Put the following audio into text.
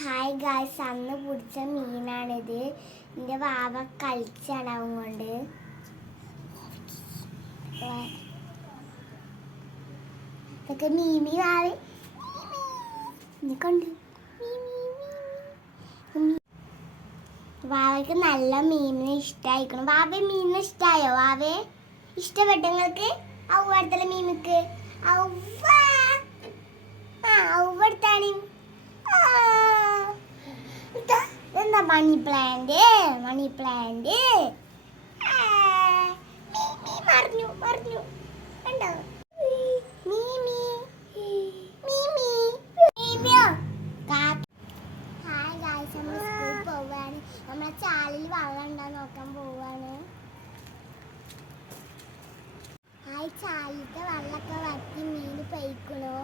Hi guys, അന്ന് പിടിച്ച മീനാണിത്. എൻ്റെ വാവ കളിച്ചാണ് അവൻ കൊണ്ട്. ഇതൊക്കെ മീമി വാവ കൊണ്ട്. വാവയ്ക്ക് നല്ല മീനിനെ ഇഷ്ടമായിക്കണം. വാവ മീനിനെ ഇഷ്ടമായോ? വാവേ ഇഷ്ടപ്പെട്ട നിങ്ങൾക്ക്? ഔവടുത്തല്ല മീമിക്ക് ഔവടുത്താണ്. എന്താ മണി പ്ലാന്റ് മറിഞ്ഞു കണ്ടോ? മീമി ഹായ് ഗായ്സ്, നമ്മൾ സ്കൂളിൽ പോവാണ്. നമ്മളെ ചാലിൽ വെള്ളം ഉണ്ടോ നോക്കാൻ പോവാണ്. ഹായ്, ചാലിത്തെ വെള്ളമൊക്കെ വറ്റി മീൻ പൊയ്ക്കണോ?